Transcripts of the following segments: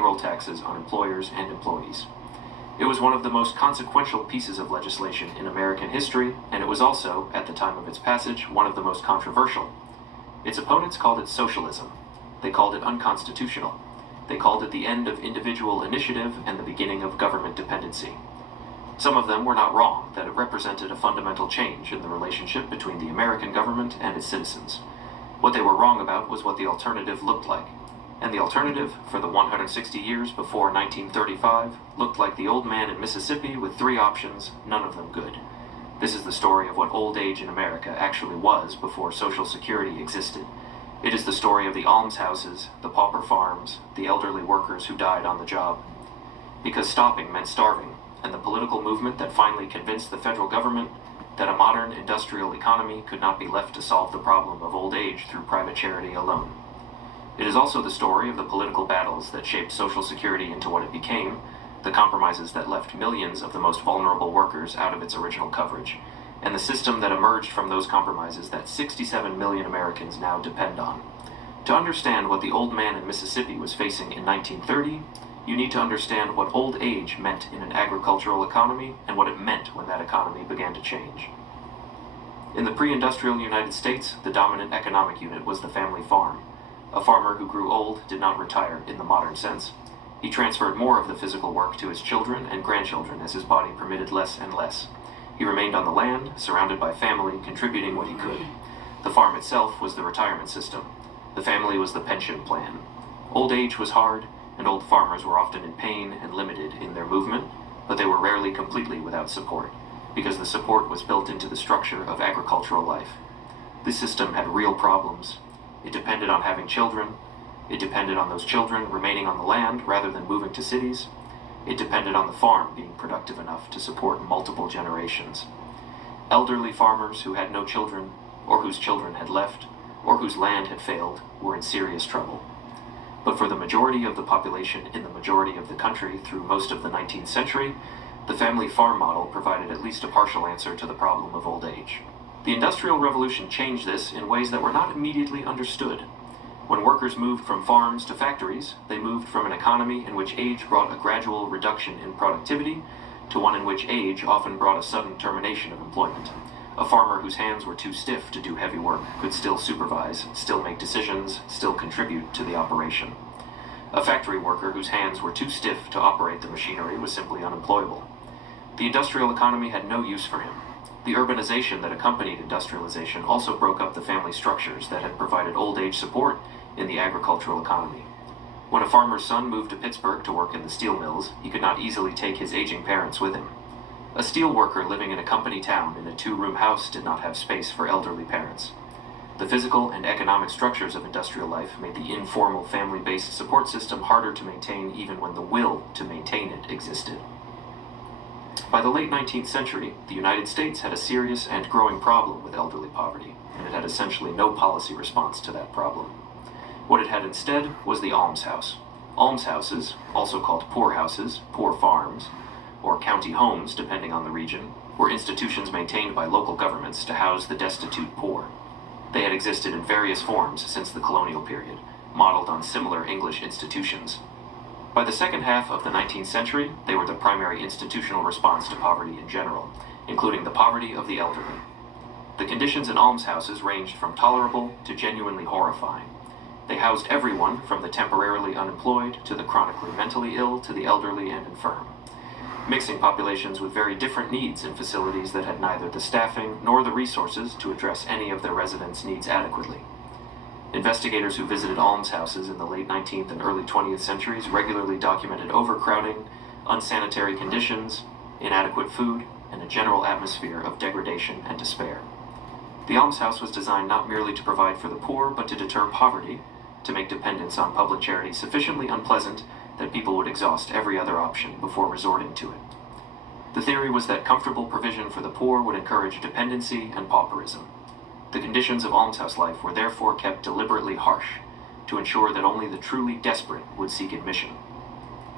payroll taxes on employers and employees. It was one of the most consequential pieces of legislation in American history, and it was also, at the time of its passage, one of the most controversial. Its opponents called it socialism. They called it unconstitutional. They called it the end of individual initiative and the beginning of government dependency. Some of them were not wrong that it represented a fundamental change in the relationship between the American government and its citizens. What they were wrong about was what the alternative looked like. And the alternative, for the 160 years before 1935, looked like the old man in Mississippi with three options, none of them good. This is the story of what old age in America actually was before Social Security existed. It is the story of the almshouses, the pauper farms, the elderly workers who died on the job. Because stopping meant starving, and the political movement that finally convinced the federal government that a modern industrial economy could not be left to solve the problem of old age through private charity alone. It is also the story of the political battles that shaped Social Security into what it became, the compromises that left millions of the most vulnerable workers out of its original coverage, and the system that emerged from those compromises that 67 million Americans now depend on. To understand what the old man in Mississippi was facing in 1930, you need to understand what old age meant in an agricultural economy and what it meant when that economy began to change. In the pre-industrial United States, the dominant economic unit was the family farm. A farmer who grew old did not retire in the modern sense. He transferred more of the physical work to his children and grandchildren as his body permitted less and less. He remained on the land, surrounded by family, contributing what he could. The farm itself was the retirement system. The family was the pension plan. Old age was hard, and old farmers were often in pain and limited in their movement, but they were rarely completely without support, because the support was built into the structure of agricultural life. This system had real problems. It depended on having children. It depended on those children remaining on the land rather than moving to cities. It depended on the farm being productive enough to support multiple generations. Elderly farmers who had no children, or whose children had left, or whose land had failed, were in serious trouble. But for the majority of the population in the majority of the country through most of the 19th century, the family farm model provided at least a partial answer to the problem of old age. The Industrial Revolution changed this in ways that were not immediately understood. When workers moved from farms to factories, they moved from an economy in which age brought a gradual reduction in productivity to one in which age often brought a sudden termination of employment. A farmer whose hands were too stiff to do heavy work could still supervise, still make decisions, still contribute to the operation. A factory worker whose hands were too stiff to operate the machinery was simply unemployable. The industrial economy had no use for him. The urbanization that accompanied industrialization also broke up the family structures that had provided old age support in the agricultural economy. When a farmer's son moved to Pittsburgh to work in the steel mills, he could not easily take his aging parents with him. A steel worker living in a company town in a two-room house did not have space for elderly parents. The physical and economic structures of industrial life made the informal family-based support system harder to maintain even when the will to maintain it existed. By the late 19th century, the United States had a serious and growing problem with elderly poverty, and it had essentially no policy response to that problem. What it had instead was the almshouse. Almshouses, also called poorhouses, poor farms, or county homes depending on the region, were institutions maintained by local governments to house the destitute poor. They had existed in various forms since the colonial period, modeled on similar English institutions. By the second half of the 19th century, they were the primary institutional response to poverty in general, including the poverty of the elderly. The conditions in almshouses ranged from tolerable to genuinely horrifying. They housed everyone from the temporarily unemployed to the chronically mentally ill to the elderly and infirm, mixing populations with very different needs in facilities that had neither the staffing nor the resources to address any of their residents' needs adequately. Investigators who visited almshouses in the late 19th and early 20th centuries regularly documented overcrowding, unsanitary conditions, inadequate food, and a general atmosphere of degradation and despair. The almshouse was designed not merely to provide for the poor, but to deter poverty, to make dependence on public charity sufficiently unpleasant that people would exhaust every other option before resorting to it. The theory was that comfortable provision for the poor would encourage dependency and pauperism. The conditions of almshouse life were therefore kept deliberately harsh, to ensure that only the truly desperate would seek admission.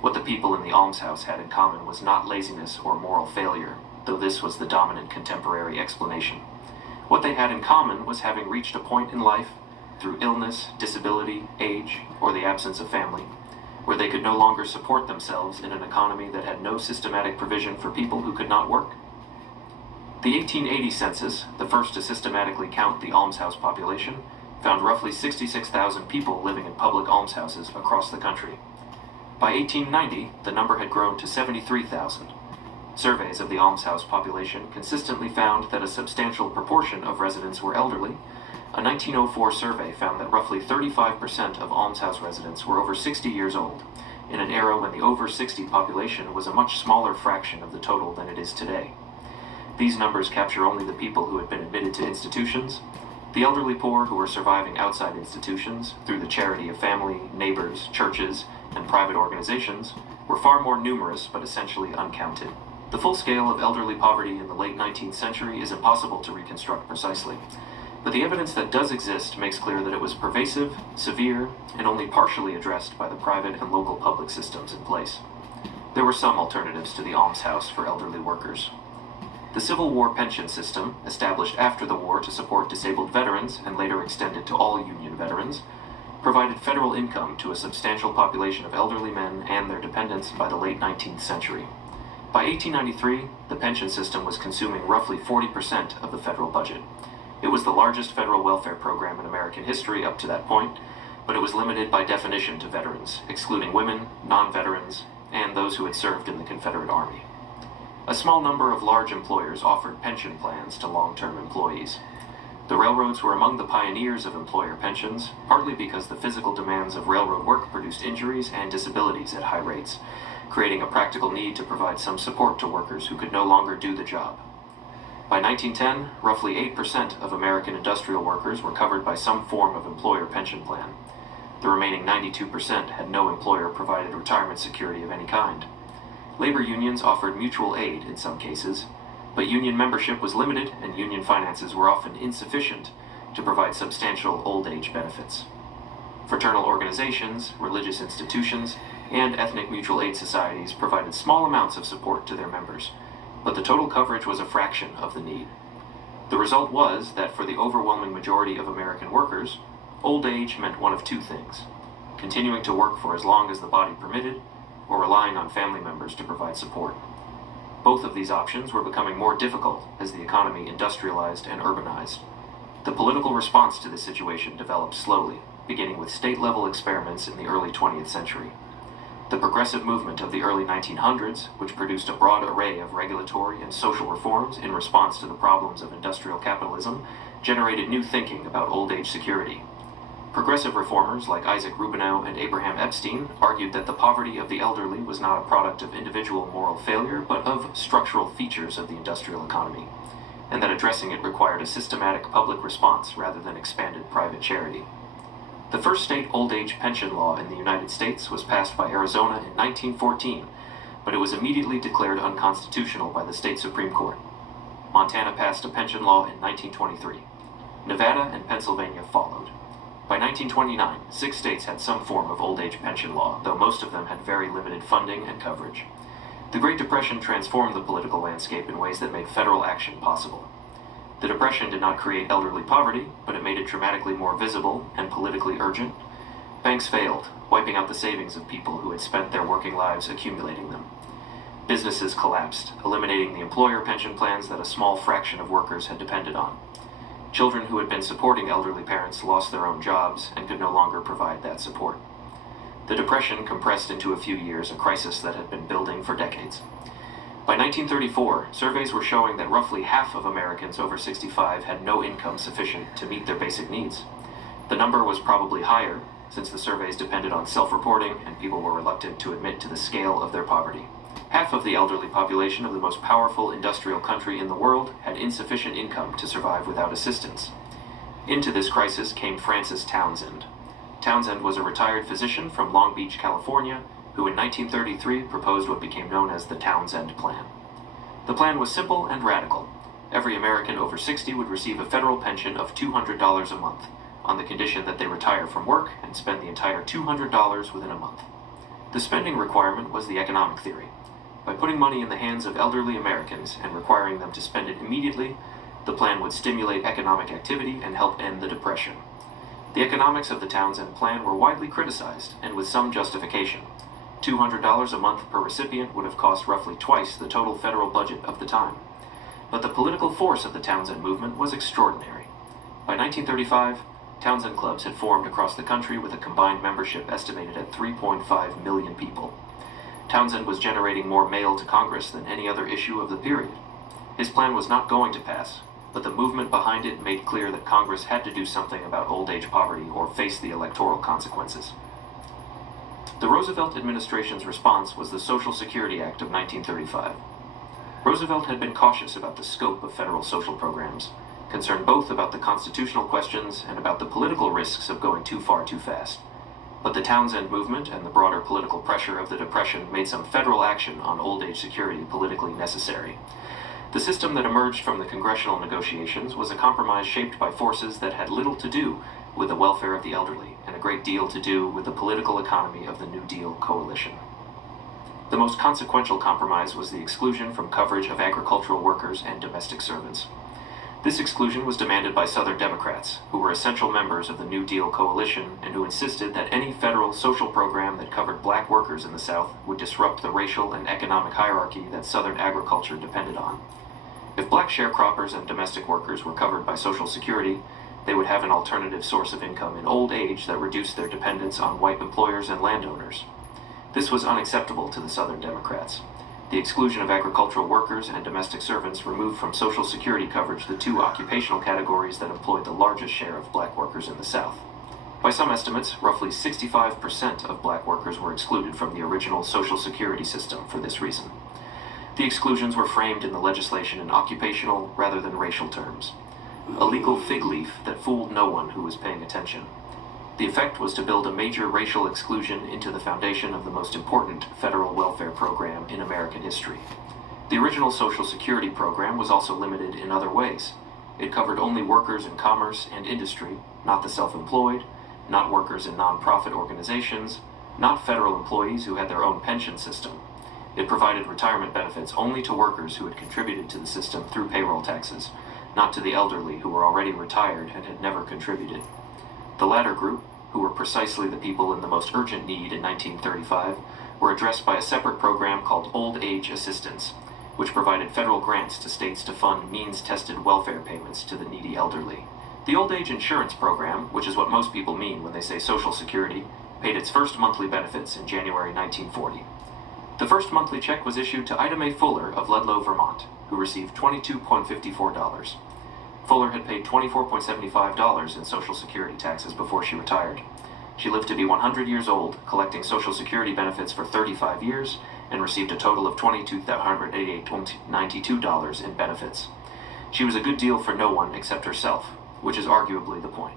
What the people in the almshouse had in common was not laziness or moral failure, though this was the dominant contemporary explanation. What they had in common was having reached a point in life, through illness, disability, age, or the absence of family, where they could no longer support themselves in an economy that had no systematic provision for people who could not work? The 1880 census, the first to systematically count the almshouse population, found roughly 66,000 people living in public almshouses across the country. By 1890, the number had grown to 73,000. Surveys of the almshouse population consistently found that a substantial proportion of residents were elderly. A 1904 survey found that roughly 35% of almshouse residents were over 60 years old, in an era when the over 60 population was a much smaller fraction of the total than it is today. These numbers capture only the people who had been admitted to institutions. The elderly poor who were surviving outside institutions through the charity of family, neighbors, churches, and private organizations were far more numerous but essentially uncounted. The full scale of elderly poverty in the late 19th century is impossible to reconstruct precisely, but the evidence that does exist makes clear that it was pervasive, severe, and only partially addressed by the private and local public systems in place. There were some alternatives to the almshouse for elderly workers. The Civil War pension system, established after the war to support disabled veterans and later extended to all Union veterans, provided federal income to a substantial population of elderly men and their dependents by the late 19th century. By 1893, the pension system was consuming roughly 40% of the federal budget. It was the largest federal welfare program in American history up to that point, but it was limited by definition to veterans, excluding women, non-veterans, and those who had served in the Confederate Army. A small number of large employers offered pension plans to long-term employees. The railroads were among the pioneers of employer pensions, partly because the physical demands of railroad work produced injuries and disabilities at high rates, creating a practical need to provide some support to workers who could no longer do the job. By 1910, roughly 8% of American industrial workers were covered by some form of employer pension plan. The remaining 92% had no employer-provided retirement security of any kind. Labor unions offered mutual aid in some cases, but union membership was limited and union finances were often insufficient to provide substantial old age benefits. Fraternal organizations, religious institutions, and ethnic mutual aid societies provided small amounts of support to their members, but the total coverage was a fraction of the need. The result was that for the overwhelming majority of American workers, old age meant one of two things: continuing to work for as long as the body permitted, or relying on family members to provide support. Both of these options were becoming more difficult as the economy industrialized and urbanized. The political response to this situation developed slowly, beginning with state-level experiments in the early 20th century. The progressive movement of the early 1900s, which produced a broad array of regulatory and social reforms in response to the problems of industrial capitalism, generated new thinking about old age security. Progressive reformers like Isaac Rubinow and Abraham Epstein argued that the poverty of the elderly was not a product of individual moral failure, but of structural features of the industrial economy, and that addressing it required a systematic public response rather than expanded private charity. The first state old age pension law in the United States was passed by Arizona in 1914, but it was immediately declared unconstitutional by the state Supreme Court. Montana passed a pension law in 1923. Nevada and Pennsylvania followed. By 1929, 6 states had some form of old age pension law, though most of them had very limited funding and coverage. The Great Depression transformed the political landscape in ways that made federal action possible. The Depression did not create elderly poverty, but it made it dramatically more visible and politically urgent. Banks failed, wiping out the savings of people who had spent their working lives accumulating them. Businesses collapsed, eliminating the employer pension plans that a small fraction of workers had depended on. Children who had been supporting elderly parents lost their own jobs and could no longer provide that support. The Depression compressed into a few years a crisis that had been building for decades. By 1934, surveys were showing that roughly half of Americans over 65 had no income sufficient to meet their basic needs. The number was probably higher, since the surveys depended on self-reporting and people were reluctant to admit to the scale of their poverty. Half of the elderly population of the most powerful industrial country in the world had insufficient income to survive without assistance. Into this crisis came Francis Townsend. Townsend was a retired physician from Long Beach, California, who in 1933 proposed what became known as the Townsend Plan. The plan was simple and radical. Every American over 60 would receive a federal pension of $200 a month, on the condition that they retire from work and spend the entire $200 within a month. The spending requirement was the economic theory. By putting money in the hands of elderly Americans and requiring them to spend it immediately, the plan would stimulate economic activity and help end the Depression. The economics of the Townsend Plan were widely criticized, and with some justification. $200 a month per recipient would have cost roughly twice the total federal budget of the time. But the political force of the Townsend movement was extraordinary. By 1935, Townsend clubs had formed across the country with a combined membership estimated at 3.5 million people. Townsend was generating more mail to Congress than any other issue of the period. His plan was not going to pass, but the movement behind it made clear that Congress had to do something about old age poverty or face the electoral consequences. The Roosevelt administration's response was the Social Security Act of 1935. Roosevelt had been cautious about the scope of federal social programs, concerned both about the constitutional questions and about the political risks of going too far too fast. But the Townsend movement and the broader political pressure of the Depression made some federal action on old age security politically necessary. The system that emerged from the congressional negotiations was a compromise shaped by forces that had little to do with the welfare of the elderly and a great deal to do with the political economy of the New Deal coalition. The most consequential compromise was the exclusion from coverage of agricultural workers and domestic servants. This exclusion was demanded by Southern Democrats, who were essential members of the New Deal coalition and who insisted that any federal social program that covered black workers in the South would disrupt the racial and economic hierarchy that Southern agriculture depended on. If black sharecroppers and domestic workers were covered by Social Security, they would have an alternative source of income in old age that reduced their dependence on white employers and landowners. This was unacceptable to the Southern Democrats. The exclusion of agricultural workers and domestic servants removed from Social Security coverage the two occupational categories that employed the largest share of black workers in the South. By some estimates, roughly 65% of black workers were excluded from the original Social Security system for this reason. The exclusions were framed in the legislation in occupational rather than racial terms, a legal fig leaf that fooled no one who was paying attention. The effect was to build a major racial exclusion into the foundation of the most important federal welfare program in American history. The original Social Security program was also limited in other ways. It covered only workers in commerce and industry, not the self-employed, not workers in nonprofit organizations, not federal employees who had their own pension system. It provided retirement benefits only to workers who had contributed to the system through payroll taxes, not to the elderly who were already retired and had never contributed. The latter group, who were precisely the people in the most urgent need in 1935, were addressed by a separate program called Old Age Assistance, which provided federal grants to states to fund means-tested welfare payments to the needy elderly. The Old Age Insurance Program, which is what most people mean when they say Social Security, paid its first monthly benefits in January 1940. The first monthly check was issued to Ida Mae Fuller of Ludlow, Vermont, who received $22.54. Fuller had paid $24.75 in Social Security taxes before she retired. She lived to be 100 years old, collecting Social Security benefits for 35 years, and received a total of $22,892 in benefits. She was a good deal for no one except herself, which is arguably the point.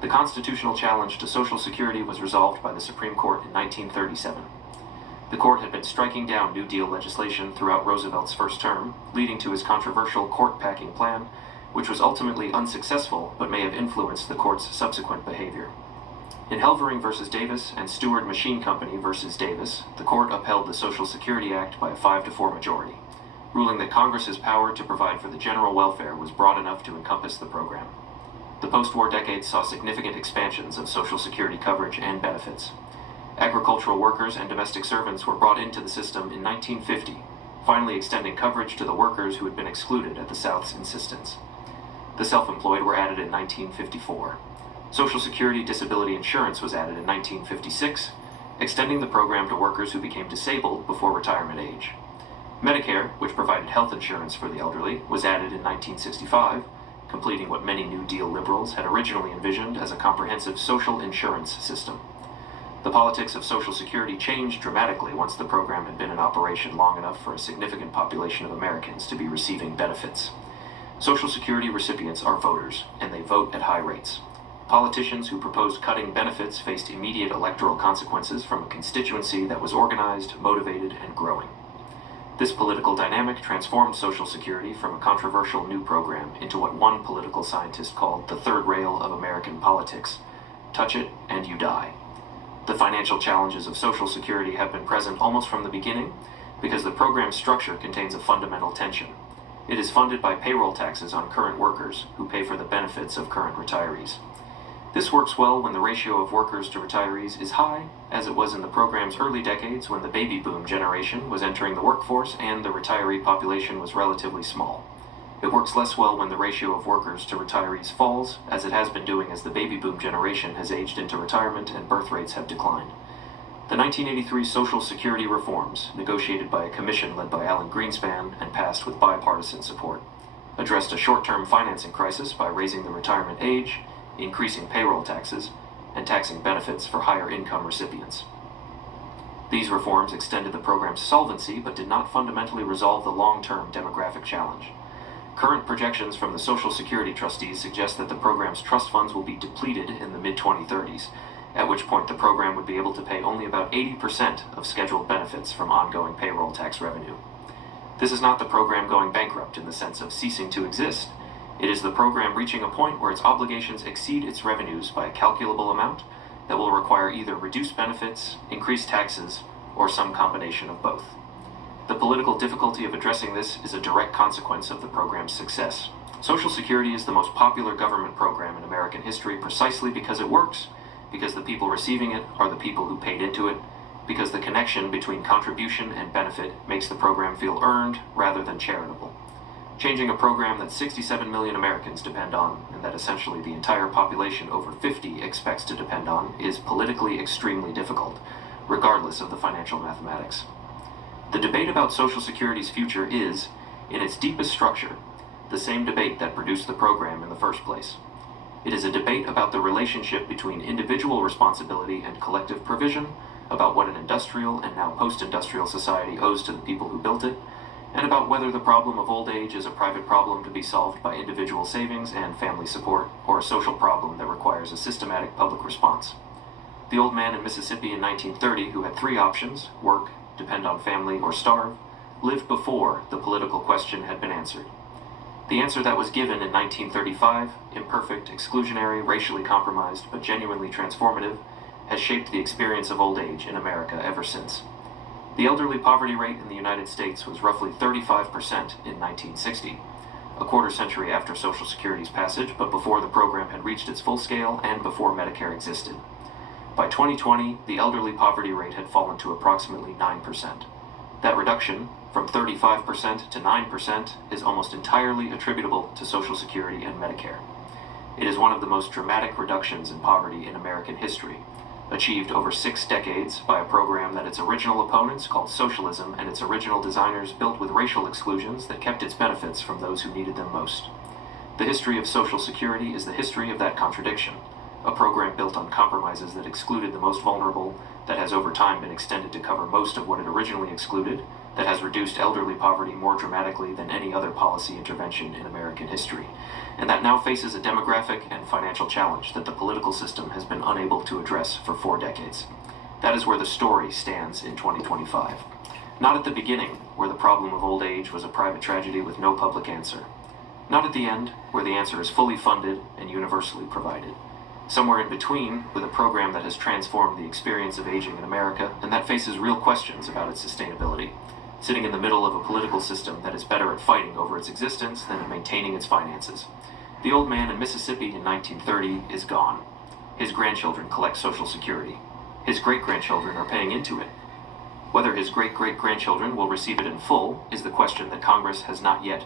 The constitutional challenge to Social Security was resolved by the Supreme Court in 1937. The court had been striking down New Deal legislation throughout Roosevelt's first term, leading to his controversial court-packing plan, which was ultimately unsuccessful but may have influenced the court's subsequent behavior. In Helvering v. Davis and Stewart Machine Company v. Davis, the court upheld the Social Security Act by a 5-4 majority, ruling that Congress's power to provide for the general welfare was broad enough to encompass the program. The post-war decades saw significant expansions of Social Security coverage and benefits. Agricultural workers and domestic servants were brought into the system in 1950, finally extending coverage to the workers who had been excluded at the South's insistence. The self-employed were added in 1954. Social Security disability insurance was added in 1956, extending the program to workers who became disabled before retirement age. Medicare, which provided health insurance for the elderly, was added in 1965, completing what many New Deal liberals had originally envisioned as a comprehensive social insurance system. The politics of Social Security changed dramatically once the program had been in operation long enough for a significant population of Americans to be receiving benefits. Social Security recipients are voters, and they vote at high rates. Politicians who proposed cutting benefits faced immediate electoral consequences from a constituency that was organized, motivated, and growing. This political dynamic transformed Social Security from a controversial new program into what one political scientist called the third rail of American politics. Touch it, and you die. The financial challenges of Social Security have been present almost from the beginning because the program's structure contains a fundamental tension. It is funded by payroll taxes on current workers who pay for the benefits of current retirees. This works well when the ratio of workers to retirees is high, as it was in the program's early decades when the baby boom generation was entering the workforce and the retiree population was relatively small. It works less well when the ratio of workers to retirees falls, as it has been doing as the baby boom generation has aged into retirement and birth rates have declined. The 1983 Social Security reforms, negotiated by a commission led by Alan Greenspan and passed with bipartisan support, addressed a short-term financing crisis by raising the retirement age, increasing payroll taxes, and taxing benefits for higher income recipients. These reforms extended the program's solvency but did not fundamentally resolve the long-term demographic challenge. Current projections from the Social Security trustees suggest that the program's trust funds will be depleted in the mid-2030s, at which point the program would be able to pay only about 80% of scheduled benefits from ongoing payroll tax revenue. This is not the program going bankrupt in the sense of ceasing to exist. It is the program reaching a point where its obligations exceed its revenues by a calculable amount that will require either reduced benefits, increased taxes, or some combination of both. The political difficulty of addressing this is a direct consequence of the program's success. Social Security is the most popular government program in American history precisely because it works, because the people receiving it are the people who paid into it, because the connection between contribution and benefit makes the program feel earned rather than charitable. Changing a program that 67 million Americans depend on, and that essentially the entire population over 50 expects to depend on, is politically extremely difficult, regardless of the financial mathematics. The debate about Social Security's future is, in its deepest structure, the same debate that produced the program in the first place. It is a debate about the relationship between individual responsibility and collective provision, about what an industrial and now post-industrial society owes to the people who built it, and about whether the problem of old age is a private problem to be solved by individual savings and family support, or a social problem that requires a systematic public response. The old man in Mississippi in 1930 who had three options, work, depend on family, or starve, lived before the political question had been answered. The answer that was given in 1935, imperfect, exclusionary, racially compromised, but genuinely transformative, has shaped the experience of old age in America ever since. The elderly poverty rate in the United States was roughly 35% in 1960, a quarter century after Social Security's passage, but before the program had reached its full scale and before Medicare existed. By 2020, the elderly poverty rate had fallen to approximately 9%. That reduction, from 35% to 9%, is almost entirely attributable to Social Security and Medicare. It is one of the most dramatic reductions in poverty in American history, achieved over 6 decades by a program that its original opponents called socialism and its original designers built with racial exclusions that kept its benefits from those who needed them most. The history of Social Security is the history of that contradiction, a program built on compromises that excluded the most vulnerable, that has over time been extended to cover most of what it originally excluded, that has reduced elderly poverty more dramatically than any other policy intervention in American history, and that now faces a demographic and financial challenge that the political system has been unable to address for 4 decades. That is where the story stands in 2025. Not at the beginning, where the problem of old age was a private tragedy with no public answer. Not at the end, where the answer is fully funded and universally provided. Somewhere in between, with a program that has transformed the experience of aging in America and that faces real questions about its sustainability, sitting in the middle of a political system that is better at fighting over its existence than at maintaining its finances. The old man in Mississippi in 1930 is gone. His grandchildren collect Social Security. His great-grandchildren are paying into it. Whether his great-great-grandchildren will receive it in full is the question that Congress has not yet